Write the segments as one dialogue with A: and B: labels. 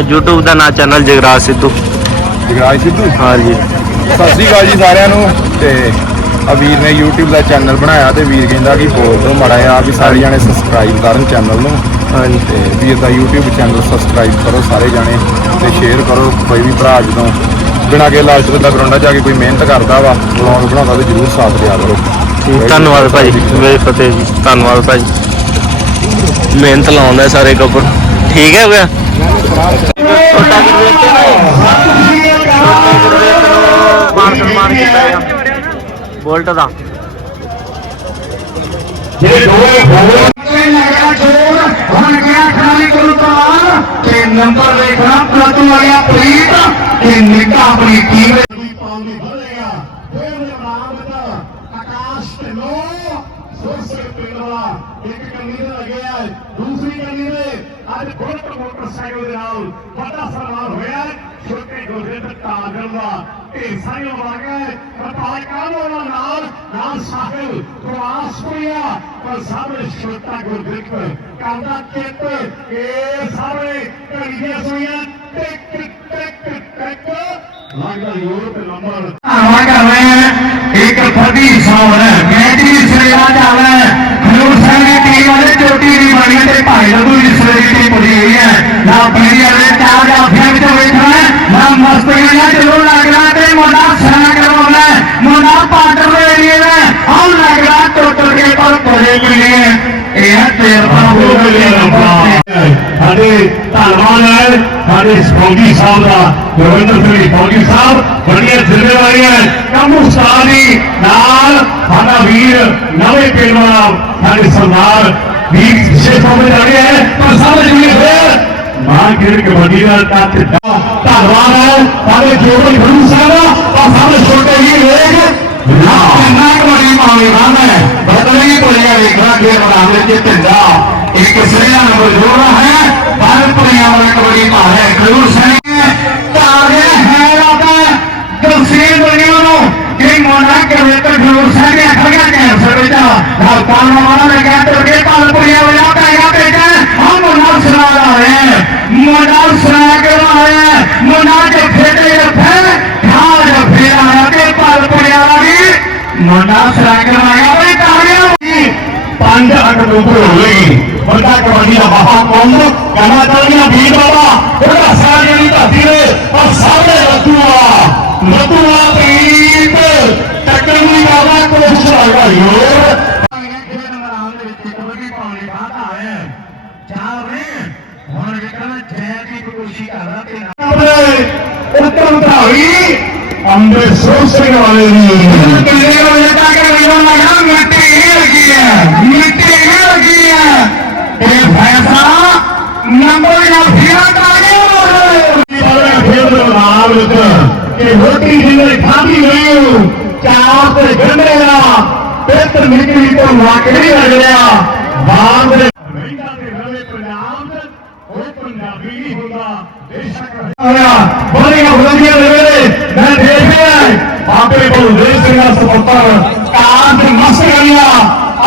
A: YouTube ਦਾ ਨਾਂ channel Jagraj Sidhu.
B: Jagraj Sidhu?
A: ਹਾਂਜੀ।
B: ਸਤਿ ਸ੍ਰੀ ਅਕਾਲ ਜੀ ਸਾਰਿਆਂ ਨੂੰ। ਤੇ ਆ ਵੀਰ ਨੇ YouTube ਦਾ ਚੈਨਲ ਬਣਾਇਆ ਤੇ ਵੀਰ ਕਹਿੰਦਾ ਕਿ ਬੋਲ ਦੋ ਮਾੜਾ ਜਿਹਾ ਵੀ ਸਾਰੇ ਜਾਣੇ ਸਬਸਕ੍ਰਾਈਬ ਕਰਨ ਚੈਨਲ ਨੂੰ।
A: ਹਾਂਜੀ।
B: ਤੇ ਵੀਰ ਦਾ YouTube ਚੈਨਲ ਸਬਸਕ੍ਰਾਈਬ ਕਰੋ ਸਾਰੇ ਜਾਣੇ ਤੇ ਸ਼ੇਅਰ ਕਰੋ। ਕੋਈ ਵੀ ਭਰਾ ਜਦੋਂ ਬਿਨਾਂ ਕੇ ਲਾਸਟ ਦਾ ਗਰਾਊਂਡਾਂ 'ਚ ਆ ਕੇ ਕੋਈ ਮਿਹਨਤ ਕਰਦਾ ਵਾ ਵਲੌਗ ਬਣਾਉਂਦਾ ਤੇ ਜਰੂਰ ਸਾਥ ਦਿਆ ਕਰੋ।
A: ਧੰਨਵਾਦ ਭਾਜੀ ਵੇ ਫਤਿਹ ਜੀ ਧੰਨਵਾਦ ਭਾਜੀ ਮਿਹਨਤ ਲਾਉਂਦਾ ਸਾਰੇ ਗੱਭਰ ਠੀਕ ਹੈ ਗਿਆ ਛੋਟਾ ਗੁਰਵੇਤ ਤੇ ਨਾ ਛੋਟੇ ਗੁਰਵੇਤ ਨੂੰ ਮਾਨ ਸਨਮਾਨ ਕੀਤਾ ਗਿਆ ਬੋਲਟ ਦਾ।
C: ਜਿਹੜੇ ਦੋਵੇਂ ਬੋਲ। ਕੇ ਲੱਗਿਆ ਜੋਰ ਹੁਣ ਗਿਆ ਖਾਲੀ ਗੁਰੂ ਤਾਰ ਤੇ ਨੰਬਰ ਦੇਖਣਾ ਪ੍ਰਤੂ ਵਾਲਿਆ ਪ੍ਰੀਤ ਕਿ ਨਿੱਕਾ ਆਪਣੀ ਟੀਮ ਦੀ ਪਾਉਂਦੀ ਭਰੇਗਾ ਫਿਰ ਰਾਮਤ ਆਕਾਸ਼ ਤੇ ਨੋ ਸੁਰਸੇ ਪਿੰਡਵਾ ਇੱਕ ਕੰਨੀ ਤੇ ਲੱਗਿਆ ਦੂਸਰੀ ਕੰਨੀ ਤੇ ਅੱਜ ਬੁਲਟ ਮੋਟਰਸਾਈਕਲ ਦੇ ਨਾਲ ਵੱਡਾ ਸਨਮਾਨ ਹੋਇਆ ਹੈ। ਛੋਟੇ ਗੁਰਦੇਵ ਤਾਜਰ ਦਾ ਢੇਸਾ ਹੀ ਲਵਾ ਗਿਆ ਰਪਾਲ ਕਾਹਨੋ ਦਾ ਨਾਲ ਨਾਲ ਸਾਹਿਲ ਪ੍ਰਵਾਸਪੁਰੀਆ ਪਰ ਸਾਹਮਣੇ ਛੋਟਾ ਗੁਰਦੇਵ ਕਰਦਾ ਚਿੱਤ। ਇਹ ਸਾਰੇ ਘੜੀਆਂ ਸੋਈਆਂ। ਟਿਕ ਟਿਕ ਟਿਕ ਟਿਕ ਟਿਕ। ਲੱਗਦਾ ਯੂਰਪ ਨੰਬਰ। ਆਵਾ ਕਰ ਰਹੇ ਹੈ। ਇੱਕ ਫਦੀ ਸੌਣ ਮੈਚ ਵੀ ਸਵੇਰਾ ਚੱਲ ਰਿਹਾ ਹੈ ਖਨੂਰ ਸਿੰਘ ਦੀ ਟੀਮ ਵਾਲੇ ਚੋਟੀ ਦੀ ਬਣੀ ਹੈ ਤੇ ਭਾਈ ਲੱਡੂ ਦੀ ਸਵੇਰੀ ਟੀਮ ਪੁੱਜੀ ਹੋਈ ਹੈ ਨਾ ਪੀੜੀ ਵਾਲੇ ਚਾਰ ਜਾਫੀਆਂ ਵਿੱਚ ਵੇਖਣਾ ਨਾ ਮਸਤੀਆਂ ਨਾਲ ਚਲੋ ਲੱਗਦਾ ਤੇ ਮੁੰਡਾ ਸਨਾ ਕਰਵਾਉਣਾ ਮੁੰਡਾ ਪਾਟਰ ਦੇ ਏਰੀਏ ਦਾ ਹੈ। ਆਉਂ ਟੁੱਟ ਕੇ ਪਰ ਪਰੇ ਮਿਲੇ ਇਹ ਹੈ ਤੇਰ ਦਾ ਰੱਬਾ ਸਾਡੇ ਧੰਨਵਾਦ ਹੈ। ਸਾਡੇ ਫੌਜੀ ਸਾਹਿਬ ਦਾ, ਗੁਰਵਿੰਦਰ ਸਿੰਘ ਫੌਜੀ ਸਾਹਿਬ ਬੜੀਆਂ ਜ਼ਿੰਮੇਵਾਰੀਆਂ ਕੰਮ ਉਸਤਾਦੀ ਨਾਲ ਸਾਡਾ ਵੀਰ, ਨਵੇਂ ਪਿੰਡ ਵਾਲਾ, ਸਾਡੇ ਸਰਦਾਰ ਵੀਰ ਵਿਸ਼ੇਸ਼ ਸਮਝ ਆ ਗਿਆ ਹੈ, ਪਰ ਸਮਝ ਨਹੀਂ ਹੋਇਆ ਮਾਂ ਕਿਰ ਕਬੱਡੀ ਦਾ ਟੱਚ ਧੰਨਵਾਦ ਹੈ ਸਾਡੇ ਜੋਬਨ ਗੁਰੂ ਸਾਹਿਬ ਔਰ ਸਾਡੇ ਛੋਟੇ ਵੀਰ ਵੇਖ ਨਾ ਨਾ ਕਬੱਡੀ ਮਾਵੇ ਹੈ ਬਦਲੀ ਕੋਲਿਆ ਵੇਖਣਾ ਕਿ ਬਰਾਬਰ ਚ ਢਿੰਡਾ ਇੱਕ ਸਿਰਿਆ ਨੰਬਰ ਜੋੜਾ ਹੈ ਭਾਰਤ ਪੁਰੀਆ ਵਾਲਾ ਕਬੱਡੀ ਪਾ ਹੈ ਗੁਰੂ ਸਿੰਘ ਤਾਰੇ ਹੈ ਰਾਤਾ ਦੂਸਰੀ ਦੁਨੀਆ ਨੂੰ ਕਿ ਮੋਨਾ ਕਰੇ ਤੇ ਗੁਰੂ ਸਿੰਘ ਨੇ ਖੜਿਆ ਕੈਂਸਰ ਵਿੱਚ ਨਾਲ ਪਾਣ ਵਾਲਾ ਲੱਗਿਆ ਤੇ ਕੇ ਭਾਰਤ ਪੁਰੀਆ ਵਾਲਾ ਕਾਇਆ ਭੇਜਾ ਹਮ ਮੋਨਾ ਸੁਣਾ ਰਹੇ ਹੈ ਮੋਨਾ ਸੁਣਾ ਕੇ ਆਇਆ ਮੋਨਾ ਕੇ ਫੇਟੇ ਫੇ ਖਾ ਜੋ ਫੇਰ ਆਇਆ ਤੇ ਭਾਰਤ ਪੁਰੀਆ ਵਾਲੀ ਮੋਨਾ ਸੁਣਾ ਕੇ ਆਇਆ ਤੇ ਤਾੜੀਆਂ ਨੰਬਰ ਹੋ ਗਈ ਬੰਦਾ ਕਬੱਡੀ ਦਾ ਮਹਾ ਕੁੰਭ ਕਹਿੰਦਾ ਚੱਲ ਗਿਆ ਵੀਰ ਬਾਬਾ ਉਹਦਾ ਸਾਰਿਆਂ ਦੀ ਧਰਤੀ ਨੇ ਪਰ ਸਾਹਮਣੇ ਰੱਤੂਆ ਰੱਤੂਆ ਪ੍ਰੀਤ ਟੱਕਰ ਨਹੀਂ ਕਰਦਾ ਕੋਸ਼ਿਸ਼ ਲੱਗਦਾ ਯੋਰ ਖੇਡ ਮੈਦਾਨ ਦੇ ਵਿੱਚ ਕਬੱਡੀ ਪਾਉਣੀ ਬਾਧਾ ਹੈ ਚਾਰ ਨੇ ਹੁਣ ਵੇਖਣਾ ਜੈ ਦੀ ਕੋਸ਼ਿਸ਼ ਕਰਦਾ ਤੇ ਉੱਤਮ ਧਾਰੀ ਅੰਮ੍ਰਿਤਸਰ ਸਿੰਘ ਵਾਲੇ ਦੀ ਕਿੰਨੇ ਵਜੇ ਤੱਕ ਮੈਨੂੰ ਲੱਗਦਾ ਮਿੱਟੀ ਨਹੀਂ ਲੱਗੀ ਹੈ ਮਿੱਟੀ ਨਹੀਂ ਲੱਗੀ ਹੈ ਇਹ ਫੈਸਲਾ ਨੰਬਰ ਨਾਲ ਫੇਰਾ ਕਰ ਗਿਆ ਫੇਰ ਦੇ ਨਾਮ ਵਿੱਚ ਕਿ ਰੋਟੀ ਜਿਹਨੇ ਖਾਧੀ ਨਹੀਂ ਉਹ ਚਾਰ ਤੇ ਗੰਢੇ ਦਾ ਪਿੱਤ ਤੋਂ ਲੱਕ ਨਹੀਂ ਲੱਗ ਰਿਹਾ ਬਾਗ ਦੇ ਰਹਿੰਦਾ ਪੰਜਾਬ ਉਹ ਪੰਜਾਬੀ ਨਹੀਂ ਹੁੰਦਾ ਬੇਸ਼ੱਕ ਹੋਇਆ ਬੜੀਆਂ ਬੁਲੰਦੀਆਂ ਦੇ ਵੇਲੇ ਮੈਂ ਦੇਖ ਰਿਹਾ ਬਾਬੇ ਬਲਦੇਵ ਸਿੰਘ ਦਾ ਸਪੋਰਟਰ ਕਾਰ ਦੇ ਮਸਤ ਕਰਿਆ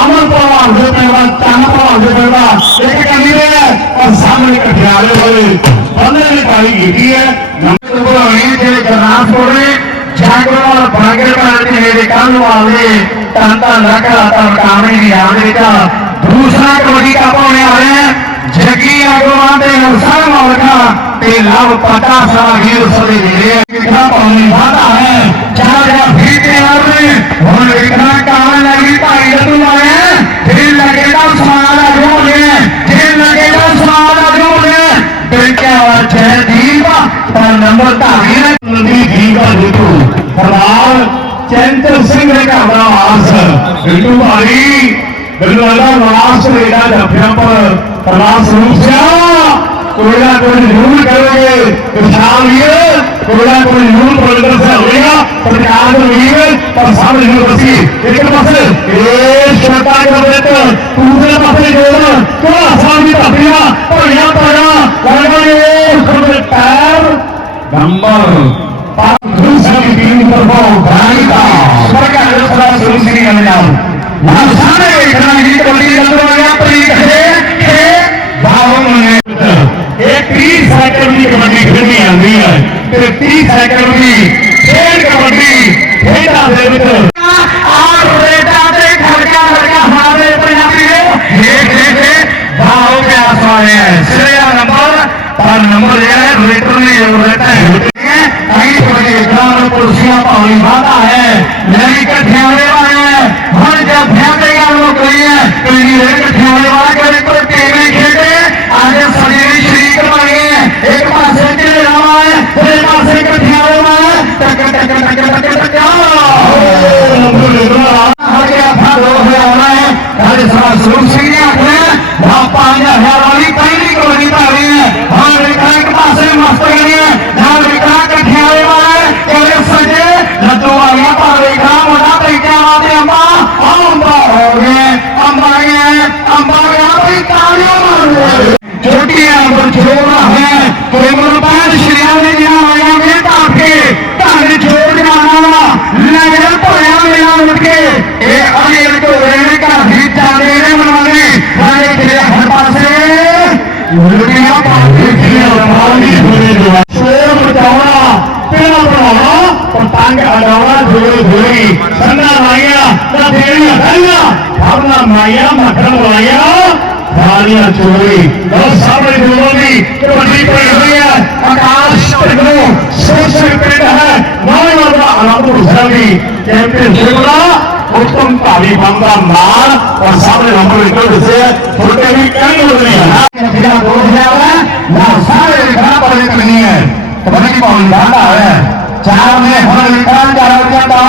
C: ਅਮਰ ਪ੍ਰਵਾਨ ਦੇ ਪੈਦਾ ਚੰਨ ਪ੍ਰਵਾਨ ਦੇ ਪੈਦਾ ਇੱਕ ਕੰਨੀ ਨੇ ਪਰ ਸਾਹਮਣੇ ਕਠਿਆਲੇ ਹੋਏ ਬੰਦੇ ਨੇ ਕਾਲੀ ਕੀਤੀ ਹੈ ਨੰਬਰ ਬਣਾਉਣੀ ਜਿਹੜੇ ਗਰਨਾਸਪੁਰ ਨੇ ਜਾਗਰਵਾਲ ਬਾਗਰ ਦੇ ਨੇੜੇ ਕੰਨ ਵਾਲੇ ਤਾਂ ਤਾਂ ਲੱਗਾ ਤਾਂ ਕਾਮਣੀ ਦੀ ਆਣ ਵਿੱਚ ਦੂਸਰਾ ਕਬੱਡੀ ਦਾ ਪਾਉਣੇ ਵਾਲੇ ਜੱਗੀ ਅਗਵਾਨ ਦੇ ਨਰਸਰ ਮੌਲਕਾ ਤੇ ਲਵ ਪਤਾ ਸਾਹੀਰ ਸਦੇ ਨੇੜੇ ਕਿਹੜਾ ਪਾਉਣੀ ਵਾਦਾ ਹੈ ਚਾਰ ਜਾਂ ਫਿਰ ਤੇ ਆਵੇ ਹੁਣ ਵੇਖਣਾ ਕਾਨ ਲੱਗੀ ਭਾਈ ਲੱਡੂ ਆਇਆ ਫਿਰ ਲੱਗੇਗਾ ਸਮਾਨ ਦਾ ਜੋੜੇ ਫਿਰ ਲੱਗੇਗਾ ਸਮਾਨ ਦਾ ਜੋੜੇ ਬਿਲਕਾ ਵਾਰ ਜੈਦੀਪ ਪਰ ਨੰਬਰ ਧਾਰੀ ਨੇ ਨਦੀ ਜੀ ਦਾ ਜਿੱਤੂ ਸਰਦਾਰ ਚੰਦਰ ਸਿੰਘ ਦੇ ਘਰ ਦਾ ਵਾਰਸ ਬਿੱਟੂ ਭਾਈ ਬਿੱਟੂ ਦਾ ਵਾਰਸ ਰੇਡਾ ਜੱਫਿਆਂ ਪਰ ਪ੍ਰਵਾਸ ਰੂਪ ਸਿਆ। ਕੋਇਲਾ ਕੋਈ ਜ਼ਰੂਰ ਕਰੋਗੇ ਵਿਸ਼ਾਲ ਵੀਰ, ਕੋਇਲਾ ਕੋਈ ਜ਼ਰੂਰ ਪ੍ਰੋਗਰਾਮ ਸੇ ਹੋਵੇਗਾ। ਪ੍ਰਕਾਸ਼ ਵੀਰ, ਪਰ ਸਾਹਮਣੇ ਨੂੰ ਬਸੀ ਇੱਕ ਪਾਸੇ ਇਹ ਛੋਟਾ ਗਵਰਨਮੈਂਟ ਦੂਸਰੇ ਪਾਸੇ ਜੋੜ ਕੋਲਾ ਸਾਹਮਣੇ ਧੱਪੀਆਂ ਭੜੀਆਂ ਪੜਾ ਲੱਗਣਗੇ ਖੁਦ ਪੈਰ ਨੰਬਰ ਪਰ ਦੂਸਰੀ ਟੀਮ ਤਰਫੋਂ ਗਾਇਕਾ ਸਰਕਾਰ ਦੇ ਸਦਾ ਸੁਰੂ ਸਿੰਘ ਨਾਮ ਨਾ ਸਾਰੇ ਵੇਖਣਾ ਜੀ ਕਬੱਡੀ ਦਾ ਅੰਦਰ ਆ ਗਿਆ ਪ੍ਰੀਤ ਹੈ ਖੇ ਬਾਹਰ ਨੇ ਇਹ 30 ਸੈਕਿੰਡ ਦੀ ਕਬੱਡੀ ਖੇਡੀ ਜਾਂਦੀ ਹੈ ਤੇ 30 ਸੈਕਿੰਡ ਦੀ ਖੇਡ ਕਬੱਡੀ ਖੇਡਾਂ ਦੇ ਵਿੱਚ ਆਰ ਰੇਟਾ ਤੇ ਖੜਕਾ ਖੜਕਾ ਹਾਰੇ ਪੰਜਾਬੀ ਦੇ ਹੇ ਹੇ ਹੇ ਭਾਉ ਪਿਆਸ ਵਾਲੇ ਸਿਰਿਆ ਨੰਬਰ ਪਰ ਨੰਬਰ ਜਿਹੜਾ ਹੈ ਰੇਟਰ ਨੇ ਜੋ ਰੇਟਾ ਹੈ ਅਹੀਂ ਤੁਹਾਡੇ ਇਸਲਾਮ ਕੁਰਸੀਆਂ ਪਾਉਣੀ ਵਾਦਾ ਹੈ ਨਹੀਂ ਕਠਿਆਰੇ ਵਾਲੇ ਹੈ ਹੁਣ ਜਦ ਫੈਮਲੇ ਗੱਲ ਹੋ ਗਈ ਹੈ ਕੋਈ ਨਹੀਂ ਕਠਿਆਰੇ ਵਾਲਾ ਕਦੇ ਕੋਈ ਟੀਮ ਖੇਡੇ ਅੱਜ ਸਾਡੇ ਵੀ ਸ਼ਰੀਕ ਬਣੇ ਹੈ ਇੱਕ ਪਾਸੇ ਤੇ ਰਾਵਾ ਹੈ ਤੇ ਪਾਸੇ ਕਠਿਆਰੇ ਵਾਲਾ ਹੈ ਟਕ ਟਕ ਟਕ ਟਕ ਟਕ ਆਹ ਨੰਬਰ ਲਿਖਣਾ ਹਰ ਗਿਆ ਫਾਦੋ ਹੋਇਆ ਹੋਣਾ ਹੈ ਹਰ ਸਿੰਘ ਨੇ ਆਖਿਆ ਨਾ ਪੰਜ ਵਾਲੀ ਪਹਿਲੀ ਕਬੱਡੀ ਪਾ ਹੈ ਹਾਂ। ਲਿਖਣਾ ਇੱਕ ਪਾਸੇ ਮਸਤ ਗਈ ਹੈ। ਨਾ ਲਿਖਣਾ ਕਠਿਆਰੇ ਵਾਲਾ ਹੈ ਕੋਲੇ ਲੱਡੂ ਵਾਲੀਆਂ ਪਾ ਲਿਖਣਾ ਮੁੰਡਾ ਬੈਠਿਆ ਵਾ ਅੰਬਾ। ਆ ਅੰਬਾ ਹੋ ਗਏ ਅੰਬਾ ਗਿਆ ਅੰਬਾ ਗਿਆ ਵੀ ਤਾਲੀਆਂ ਮਾਰੋ ਛੋਟੀਆਂ ਬਰਛੋੜਾ ਹੈ ਕੇਵਲ ਬਾਦ ਸ਼੍ਰੀਆਂ ਨੇ ਜਿਹਾ ਆਇਆ ਵੇ ਧਾਕੇ ਧੰਨ ਛੋੜ ਜਾਣਾ ਨਜ਼ਰ ਭਰਿਆ ਮੇਰਾ ਉੱਠ ਕੇ ਇਹ ਅਮੀਰ ਢੋਲੇ ਨੇ ਘਰ ਦੀ ਚਾਲੇ ਨੇ ਮਨਾਉਣੇ ਹਾਏ ਤੇਰੇ ਹਰ ਪਾਸੇ ਲੁੜੀਆਂ ਪਾਉਂਦੇ ਕਿਵੇਂ ਦੁਆ ਸ਼ੋਰ ਮਚਾਉਣਾ ਪੇੜਾ ਬਣਾਉਣਾ ਪਤੰਗ ਅਡਾਉਣਾ ਧੂੜੀ ਧੂੜੀ ਸੰਨਾ ਲਾਈਆਂ ਤਾਂ ਦੇਣੀਆਂ ਗਾਈਆਂ ਫੜਨਾ ਮਾਈਆਂ ਮੱਖਣ ਲਾਈਆਂ ਖਾਲੀਆਂ ਚੋਰੀ ਉਹ ਸਾਹਮਣੇ ਬੋਲੋਗੀ ਕਬੱਡੀ ਪਈ ਹੋਈ ਹੈ ਆਕਾਸ਼ ਪਿੰਡੋਂ ਸੋਸ਼ਲ ਪਿੰਡ ਹੈ ਨੌਵਾਂ ਦਾ ਅਨੰਦਪੁਰ ਸਾਹਿਬ ਦੀ ਚੈਂਪੀਅਨ ਸ਼ਿਮਲਾ ਉਤਮ ਭਾਵੀ ਬੰਦਾ ਮਾਨ ਔਰ ਸਾਹਮਣੇ ਨੰਬਰ ਇੱਕ ਦੱਸਿਆ ਛੋਟੇ ਵੀ ਕਈ ਹੋ ਰਹੀ ਹੈ ਜਿਹੜਾ ਦੋਸਤ ਹੈ ਨਾ ਸਾਰੇ ਲਿਖਣਾ ਪੜੇ ਕਰਨੀ ਹੈ ਕਬੱਡੀ ਪਾਉਣ ਦਾ ਹੈ ਚਾਰ ਨੇ ਹੁਣ ਲਿਖਣਾ ਚਾਰ ਵਜੇ ਤਾਂ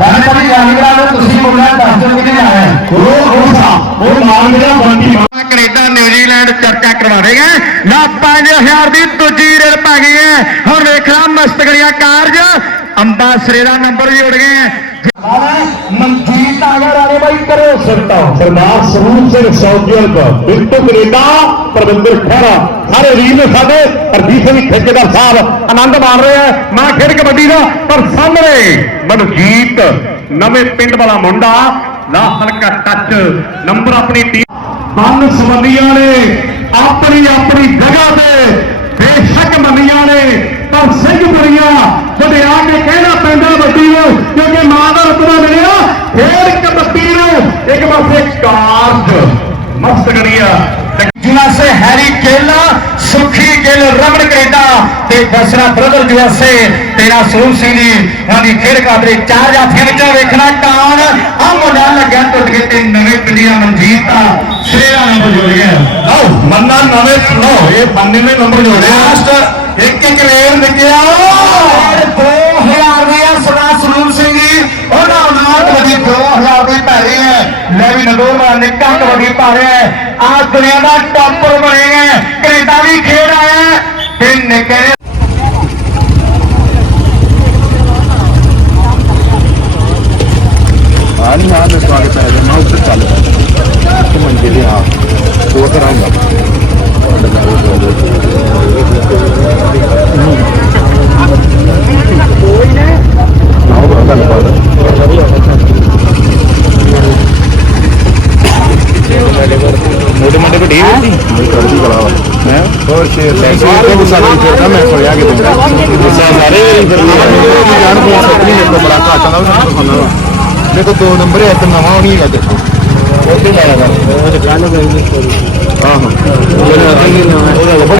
C: ਰਾਣੇ ਕਰੀ ਜਾਣੀਗਾ ਨੂੰ ਤੁਸੀਂ ਬੋਲਣਾ ਦੱਸ ਦਿਓ ਕਿਹਨੇ ਆਇਆ ਉਹ ਰੋਸਾ ਉਹ ਨਾਮ ਜਿਹੜਾ ਬੰਦੀ ਕੈਨੇਡਾ ਨਿਊਜ਼ੀਲੈਂਡ ਚਰਚਾ ਕਰਵਾਵੇਗਾ ਨਾ 5000 ਦੀ ਦੂਜੀ ਰੇਲ ਪੈ ਗਈ ਹੈ ਹੁਣ ਵੇਖਣਾ ਮਸਤਗੜੀਆਂ ਕਾਰਜ ਅੰਬਾਸਰੇ ਦਾ ਨੰਬਰ ਵੀ ਉੜ ਗਏ ਹੈ ਮਨਜੀਤ ਆ ਗਿਆ ਰਾਣੇ ਬਾਈ ਕਰੋ ਸਰਤਾ
D: ਸਰਦਾਰ ਸਰੂਪ ਸਿੰਘ ਸੌਦੀਅਲ ਬਿੰਟੂ ਕੈਨੇਡਾ, ਪ੍ਰਬੰਧਕ ਸਾਰੇ ਵੀਰ ਨੇ ਸਾਡੇ ਹਰਦੀਪ ਸਿੰਘ ਠੇਕੇਦਾਰ ਸਾਹਿਬ ਆਨੰਦ ਮਾਣ ਰਹੇ ਹੈ ਮਾਂ ਖੇਡ ਕਬੱਡੀ ਦਾ, ਪਰ ਸਾਹਮਣੇ ਮਨਜੀਤ, ਨਵੇਂ ਪਿੰਡ ਵਾਲਾ ਮੁੰਡਾ ਲਾ ਹਲਕਾ ਟੱਚ, ਨੰਬਰ ਆਪਣੀ ਟੀਮ। ਬੰਨ ਸੰਬੰਧੀਆਂ ਨੇ ਆਪਣੀ ਆਪਣੀ ਜਗ੍ਹਾ ਤੇ, ਬੇਸ਼ੱਕ ਮੰਨੀਆਂ ਨੇ, ਪਰ ਸਿੰਘ ਬੜੀਆਂ ਵਡਿਆ ਕੇ ਕਹਿਣਾ ਪੈਂਦਾ ਵੱਡੀ ਨੂੰ, ਕਿਉਂਕਿ ਮਾਂ ਦਾ ਰਤਬਾ ਮਿਲਿਆ। ਖੇਡ ਕਬੱਡੀ ਇੱਕ ਪਾਸੇ ਕਾਰਜ ਮਸਤ ਗੜੀਆ
C: ਜਿਨ੍ਹਾਂ ਸੇ ਹੈਰੀ ਕੇਲਾ ਰਮਨ ਕੈਨੇਡਾ ਤੇ ਦਸਰਾ ਬ੍ਰਦਰ ਜੁਆਸੇ ਤੇਰਾ ਸਰੂਪ ਸਿੰਘ ਜੀ, ਉਹਨਾਂ ਦੀ ਖੇਡ ਕਾਦਰੇ ਚਾਰ ਜਾਫੀਆਂ ਵਿੱਚੋਂ ਵੇਖਣਾ ਕੌਣ ਆ ਮੁੰਡਾ ਲੱਗਿਆ ਟੁੱਟ ਕੇ ਤੇ ਨਵੇਂ ਪਿੰਡੀਆਂ ਮਨਜੀਤ ਦਾ ਸੇਰਾ ਨੰਬਰ ਜੁੜ ਗਿਆ
D: ਲਓ ਮੰਨਾ ਨਵੇਂ, ਲਓ, ਇਹ ਬੰਨੇ ਨੇ ਨੰਬਰ ਜੋੜਿਆ।
C: ਲਾਸਟ ਇੱਕ ਇੱਕ ਰੇਲ ਨਿਕਿਆ 2000 ਦੇ ਆ ਸਦਾ ਸਰੂਪ ਸਿੰਘ ਜੀ ਉਹਨਾਂ ਨਾਲ ਕਬੱਡੀ 2000 ਦੇ ਪੈ ਰਹੇ ਹੈ ਲੈ ਵੀ ਨਦੋਰ ਦਾ ਨਿੱਕਾ ਕਬੱਡੀ ਪਾ ਰਿਹਾ ਹੈ। ਆ ਦੁਨੀਆ ਦਾ ਟੌਪਰ ਬਣੇ ਹੈ। ਕੈਨੇਡਾ ਵੀ ਖੇਡ ਆਇਆ ਹੈ ਤੇ ਨਿੱਕੇ ਨੇ
B: ਆ ਨਹੀਂ ਆ ਮੈਂ ਸਵਾਗਤ ਹੈ ਮੈਂ ਉੱਥੇ ਚੱਲ ਤੇ ਮੰਜੇ ਦੇ ਆ ਦੋ ਕਰਾਂਗਾ ਆਓ ਬੜਾ ਧੰਨਵਾਦ ਮੋਟੇ ਮੋਟੇ ਵੱਡੇ ਵੀ ਕਰਦੀ ਕਲਾ ਹੈ ਹੋਰ ਸ਼ੇਰ ਲੈ ਸ਼ੇਰ ਫਿਰਦਾ ਮੈਂ ਖੋਇਆ ਕਿ ਬੰਦਾ ਸਾਰੇ ਫਿਰ ਜਾਣ ਕੋਲ ਸੱਤਰੀ ਮੇਰੇ ਕੋਲ ਬੜਾ ਘੱਟ ਆਉਂਦਾ ਉਹ ਸਾਨੂੰ ਖਾਂਦਾ ਵਾ। ਮੇਰੇ ਕੋਲ ਦੋ ਨੰਬਰ ਹੈ ਇੱਕ ਨਵਾਂ ਨਹੀਂ ਹੈਗਾ ਦੇਖੋ। ਉਹ ਤੇ ਲਾਇਆ ਵਾ ਉਹ ਤੇ ਕੱਲ ਗਈ ਆਹੋ ਜਿਹੜਾ ਉਹਦਾ